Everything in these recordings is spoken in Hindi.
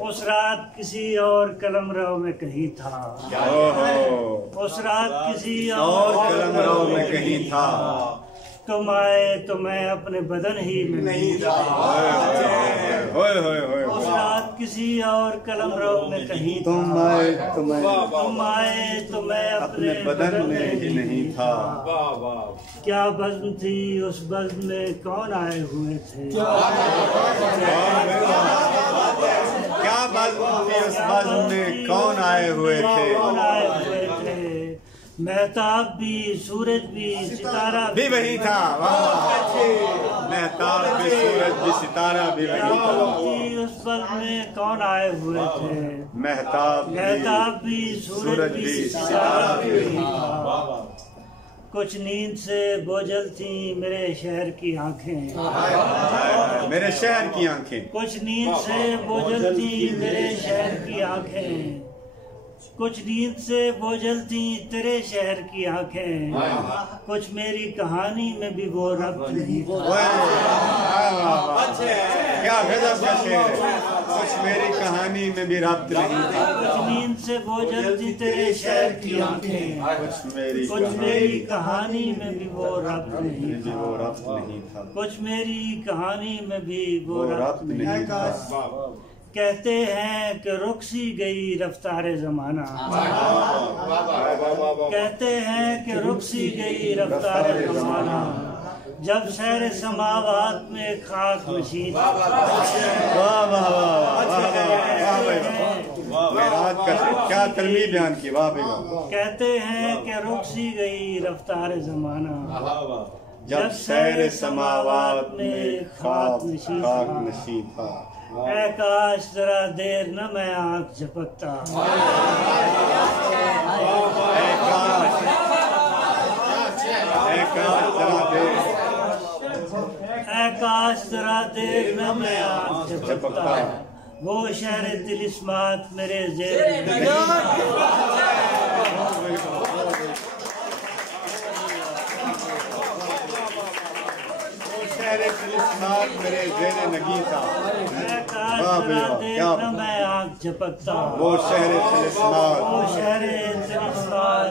उस रात किसी और कलमराव में कहीं था। उस रात किसी और कलमराव में कहीं था। तुम आए तो मैं अपने बदन ही में नहीं था। उस रात किसी और कलमराव में कहीं था। तुम आए तो मैं अपने बदन में ही नहीं था। क्या बज़्म थी उस बज़्म में कौन आए हुए थे। क्या बज़्म थी उस बज़्म में कौन आए हुए थे। महताब भी, सूरज भी, सितारा भी वही था। महताब भी, सूरज भी, सितारा भी वही था। उस पल में कौन आए हुए थे। महताब भी, सूरज भी, सितारा भी वही था। कुछ नींद से बोझल थी मेरे शहर की आंखें। मेरे शहर की आंखें। कुछ नींद से बोझल थी मेरे शहर की आंखें। कुछ नींद से बोझल थी तेरे शहर की आंखें। कुछ मेरी कहानी में भी वो रब्त नहीं था। क्या गजब का शेर है। कुछ मेरी कहानी में भी रब्त नहीं था। कुछ नींद से बोझल थी तेरे शहर की आंखें। कुछ मेरी कहानी में भी वो रब्त नहीं था। कुछ मेरी कहानी में भी वो रब्त नहीं था। कहते हैं कि रुक सी गई रफ्तारे जमाना। कहते हैं कि रुक सी गई रफ्तारे जमाना। जब शहर समावात में खाक नशीन। क्या तलमीद बयान की। वाह भाई वाह। कहते हैं कि रुक सी गई रफ्तारे जमाना। जब शहर समावात में खाक नशीन था। ऐ काश जरा देर न मैं आँख झपकता। ऐ काश जरा देर न मैं आँख झपकता। वो शहर तिलिस्मात मेरे ज़ेर मेरे ज़ेरे नगी था। क्या मैं आँख झपकता। वो शहर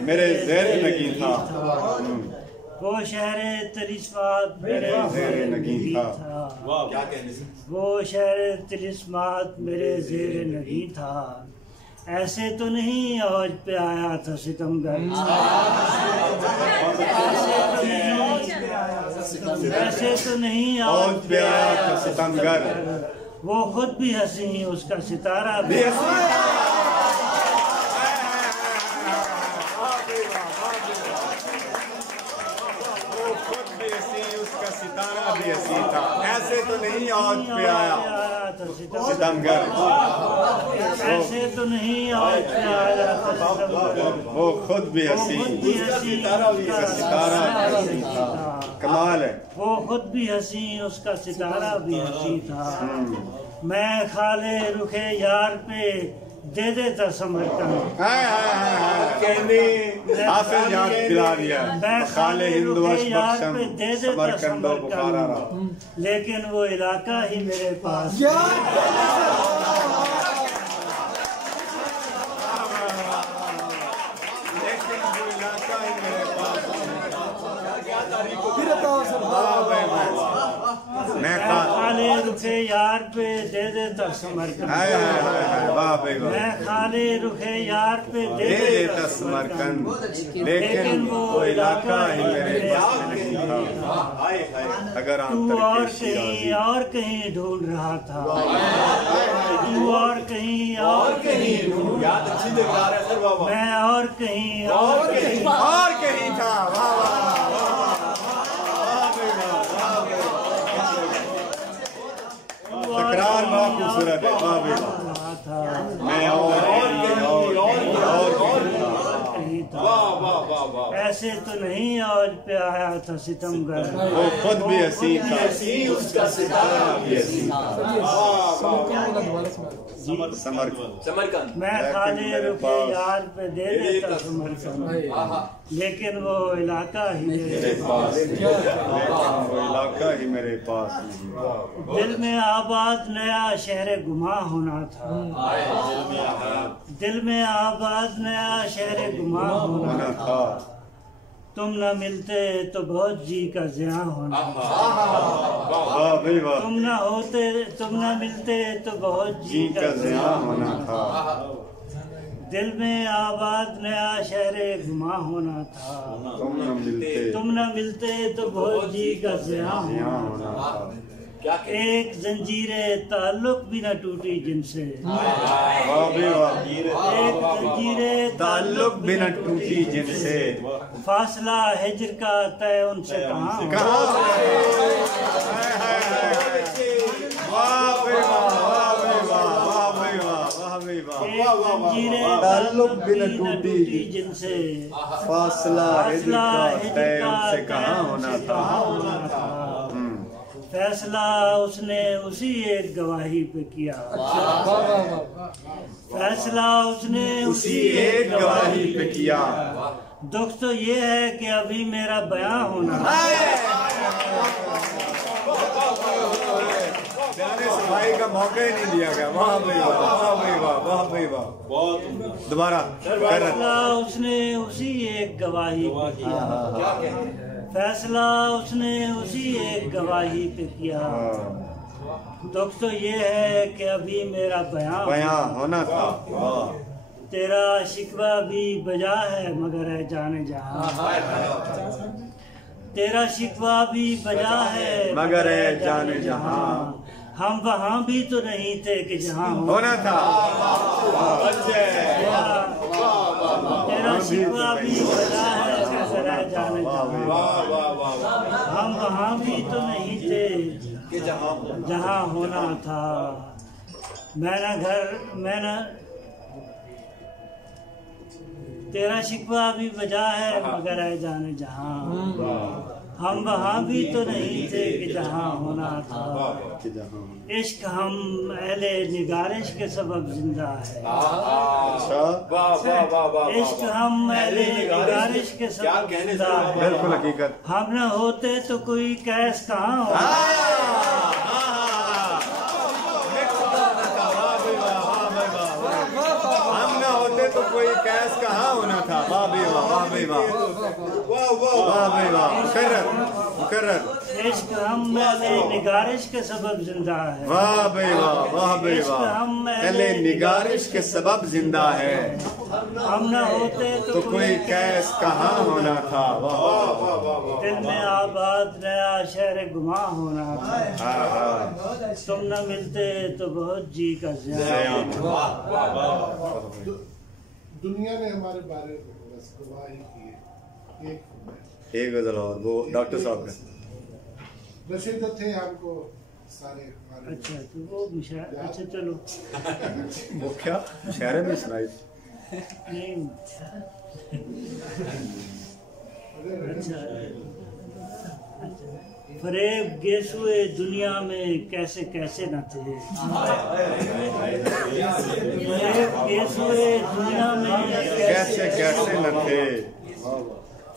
मेरे ज़ेरे नगी था। वो शहर तिलिस्मात मेरे ज़ेरे नगी था। वो शहर तिलिस्मात मेरे ज़ेरे नगी था। ऐसे तो नहीं औज पे आया था सितमगर। ऐसे तो नहीं औज पे आया था सितमगर। वो खुद भी हंसी उसका सितारा भी सितारा भी हंसी था। ऐसे तो नहीं औज पे आया सितमगर। ऐसे तो नहीं औज पे आया वो खुद भी हंसी सितारा भी हंसी था। कमाल है। वो खुद भी हंसी उसका सितारा भी हंसी था। मैं खाले रुखे यार पे दे देता समरकंद। हाफिज याद दिला दिया। खाले हिंदू दे देता समरकंद। लेकिन वो इलाका ही मेरे पास। मैं खाले रुखे यार पे दे देता समरकंद। मैं खाले रुखे यार पे दे देता समरकंद। लेकिन वो इलाका ही मेरे पास नहीं था। अगर तू और कहीं ढूंढ रहा था। तू और कहीं ढूंढ। मैं और कहीं था। तकरार बहुत खूबसूरत है। मैं ऐसे तो नहीं औज पे आया था सितमगर। वो खुद भी हंसी था। उसका सितारा भी हंसी था। समरकंद मैं खाली रुपए यार पे दे देता समरकंद, लेकिन वो इलाका ही मेरे पास, वो इलाका ही मेरे पास नहीं। दिल में आबाद नया शहर गुमा होना था, दिल में आबाद नया शहर गुमा होना था। तुम न मिलते तो बहुत जी का ज़िया होना, तुम न होते, तुम न मिलते तो बहुत जी का ज़िया होना था। दिल में आबाद नया शहर गुमा होना था, तुम न मिलते तो बहुत जी का ज़िया होना था। एक जंजीरे ताल्लुक भी न टूटी जिनसे, एक जंजीरे ताल्लुक भी न टूटी जिनसे, फासला हिज्र का तय उनसे कहाँ, जंजीरे ताल्लुक भी न टूटी जिनसे, फासला हिज्र का तय उनसे कहाँ होना था। फैसला उसने उसी एक गवाही पे किया, फैसला उसने उसी एक गवाही पे किया। दुख तो ये है कि अभी मेरा बयां होना, सफाई का मौका ही नहीं दिया गया। वाह भाई वाह, वाह भाई वाह, वाह भाई वाह। दोबारा फैसला उसने उसी एक गवाही पे किया, फैसला उसने उसी एक गवाही पे किया। दुख तो ये है कि अभी मेरा बयां होना था। तेरा शिकवा भी बजा है मगर है जाने जहां, तेरा शिकवा भी बजा है मगर है जाने जहां। हम वहाँ भी तो नहीं थे कि जहाँ होना था। तेरा शिकवा भी बजा है मगर है जाने जहां, हम वहाँ भी तो नहीं थे कि जहाँ होना था। तेरा शिकवा भी बजा है मगर है जाने जहां, हम वहाँ भी तो नहीं थे कि जहाँ होना था। इश्क हम अहले निगारिश के सबब जिंदा है, इश्क हम अहले निगारिश के सबब जिंदा है। बिल्कुल हकीकत। हम न होते तो कोई कैस कहाँ होता, तो कोई कैस कहाँ होना था। वाह भाई वाह, वाह भाई वाह, वाह भाई वाह। मुकर्रर। इश्क हम निगारिश के सबब जिंदा है। वाह भाई वाह, वाह भाई वाह। निगारिश के सबब जिंदा है। हम न होते तो कोई कैस कहाँ होना था। दिल में आबाद नया शहर गुमा होना था, तुम न मिलते तो बहुत जी का ज़िया। दुनिया ने हमारे बारे में बस गवाही की है। एक गजल और वो डॉक्टर साहब का नशे तो थे हमको सारे हमारे। अच्छा तो वो अच्छा चलो वो क्या शहर में सुनाई नहीं। अच्छा फरेब गेसुए दुनिया में कैसे कैसे न थे, फरेब गेसुए दुनिया में कैसे कैसे न थे,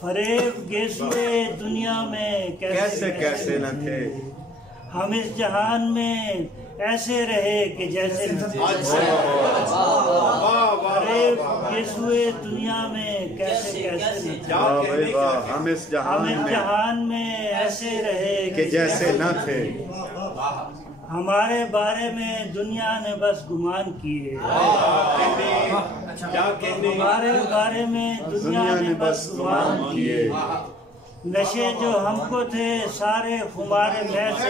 फरेब गेसुए दुनिया में कैसे कैसे न थे। हम इस जहान में ऐसे रहे कि जैसे न थे, फरेब गेसुए दुनिया में कैसे कैसे न थे। हम इस जहान में ऐसे रहे कि जैसे न थे। हमारे बारे में दुनिया ने बस गुमान किए, हमारे बारे में दुनिया ने बस गुमान किए। नशे जो हमको थे सारे खुमारे में से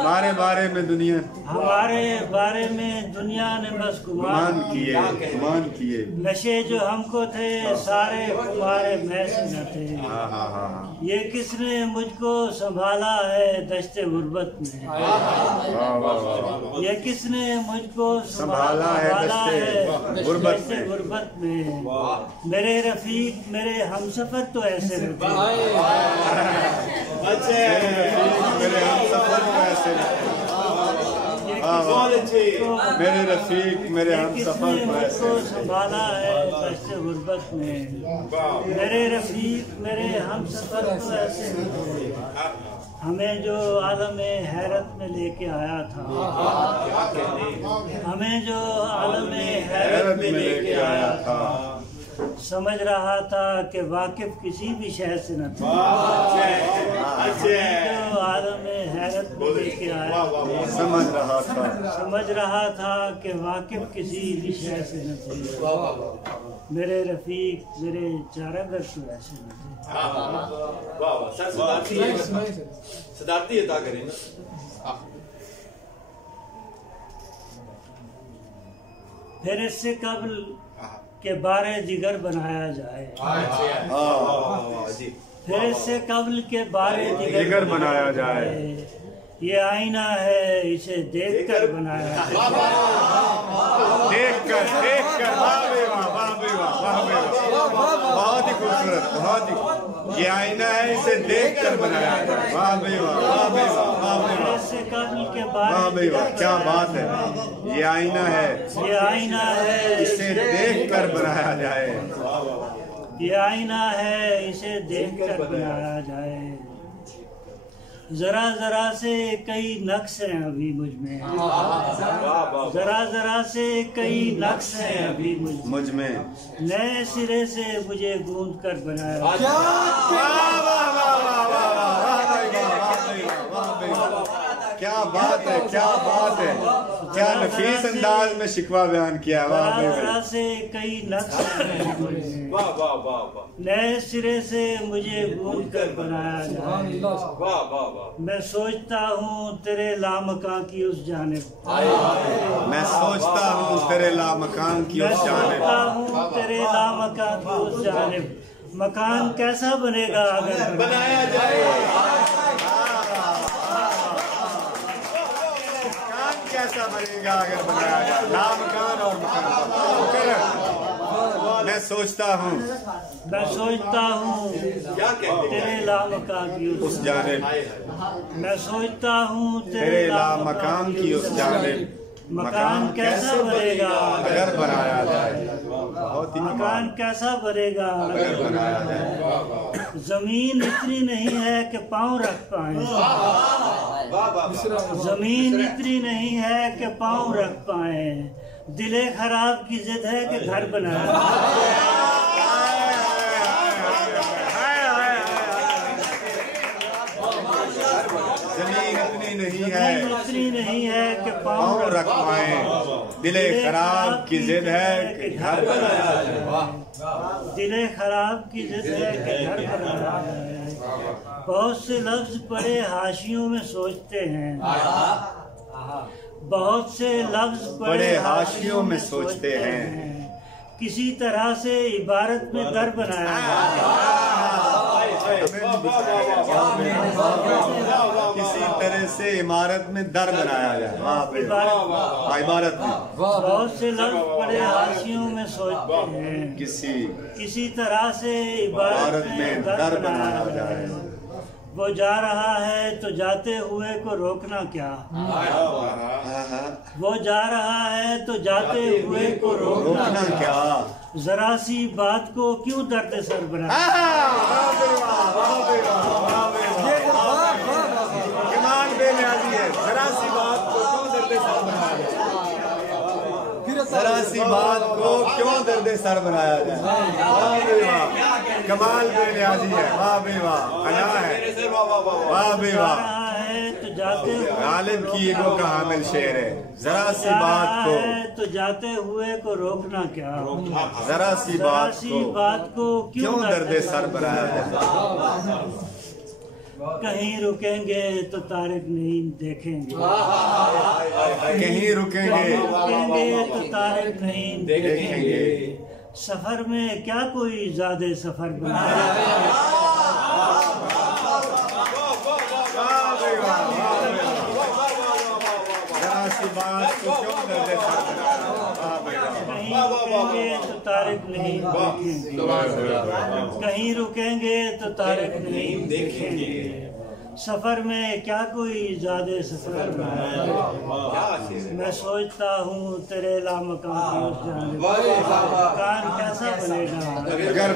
हमारे बारे में दुनिया ने बस गुमान किए। नशे जो हमको थे सारे तुम्हारे महज न थे। ये किसने मुझको संभाला है दश्ते गुर्बत में। ये किसने मुझको संभाला है दश्ते गुर्बत में। मेरे रफीक मेरे हमसफर तो ऐसे न थे। मेरे हमसफर तो ऐसे न थे। मेरे रफीक मेरे हमसफर को ऐसे संभाला है दश्ते गुर्बत में। मेरे रफीक मेरे हमसफर को ऐसे न थे। हमें जो आलम हैरत में लेके आया था। हमें जो आलम हैरत में लेके आया था। समझ रहा था कि वाकिफ किसी भी शहर से न था। जो आलम हैरत में लेके आया समझ रहा था कि वाकिफ किसी भी शहर से न थे। मेरे रफीक मेरे चारागर तो ऐसे न थे। सदारती अदा करें ना। फिर इससे कबल के बारे जिगर बनाया जाए। फिर इससे कबल के बारे जिगर बनाया जाए। ये आईना है इसे देखकर बनाया जाए। देखकर बहुत ही खूबसूरत बहुत ही। ये आईना है इसे देखकर बनाया जाए। वाह भाई वाह क्या बात है। ये आईना है इसे देखकर बनाया जाए। ये आईना है इसे देखकर बनाया जाए। जरा जरा से कई नक्श हैं अभी मुझ में। जरा से कई नक्श हैं अभी मुझ में। नए सिरे से मुझे गूंद कर बनाया। क्या बात है क्या नफीस अंदाज में शिकवा बयान किया। जरा से कई नक्श नए सिरे से मुझे गूंद कर बनाया जाए। मैं सोचता हूँ तेरे लामकान की उस जानिब। मैं सोचता हूँ तेरे लामकान की उस जानिब। मकान कैसा बनेगा अगर बनाया जाए। कैसा बनेगा अगर बनाया जाए। लामकान और मकान। मैं सोचता हूँ तेरे लामकान की उस जानिब। मैं सोचता हूँ तेरे लामकान की उस जानिब। मकान कैसा बनेगा अगर बनाया जाए। मकान कैसा बनेगा अगर बनाया जाए। जमीन इतनी नहीं है कि पाँव रख पाए। जमीन इतनी नहीं है कि पाँव रख पाए। दिले खराब की जिद है कि घर बनाया। जमीन इतनी नहीं है कि पाँव रख पाए। दिले खराब की जिद है कि घर बनाया जाए। दिले खराब की जिद है कि घर बनाया जाए। बहुत से लफ्ज पढ़े हाशियों में सोचते हैं। बहुत से लफ्ज पढ़े हाशियों में सोचते हैं। किसी तरह से इबारत में दर बनाया किसी तरह से इमारत में दर बनाया जाए। इबारत में बहुत से लफ्ज पढ़े हाशियों में सोचते हैं। किसी तरह से इबारत में दर बनाया जाए। वो जा रहा है तो जाते हुए को रोकना क्या। वो जा रहा है तो जाते हुए को रोकना क्या। जरा सी बात को क्यों दर्द सर बनाया। जरा सी बात को क्यों दर्द सर बनाया। जरा सी बात को क्यों दर्द सर बनाया जाए। कमाल बेनियाजी है। वाह बे वाह अना है। वाह बे वाह गालिब की ईगो का हामिल शेर है। जरा सी बात को तो जाते हुए को रोकना क्या। जरा सी बात को क्यों दर्द सर बनाया जाए। कहीं रुकेंगे तो तारक नहीं देखेंगे, कहीं रुकेंगे तो तारक नहीं देखेंगे, सफर में क्या कोई ज्यादा सफर बनाया, बात को क्यों कर देता कहीं रुकेंगे तो तारक नहीं देखेंगे, कहीं रुकेंगे तो तारक नहीं देखेंगे, सफर में क्या कोई ज्यादा सफर बनाया, मैं सोचता हूँ तेरे लामकान पहुँच जाने, कान कैसा बनेगा अगर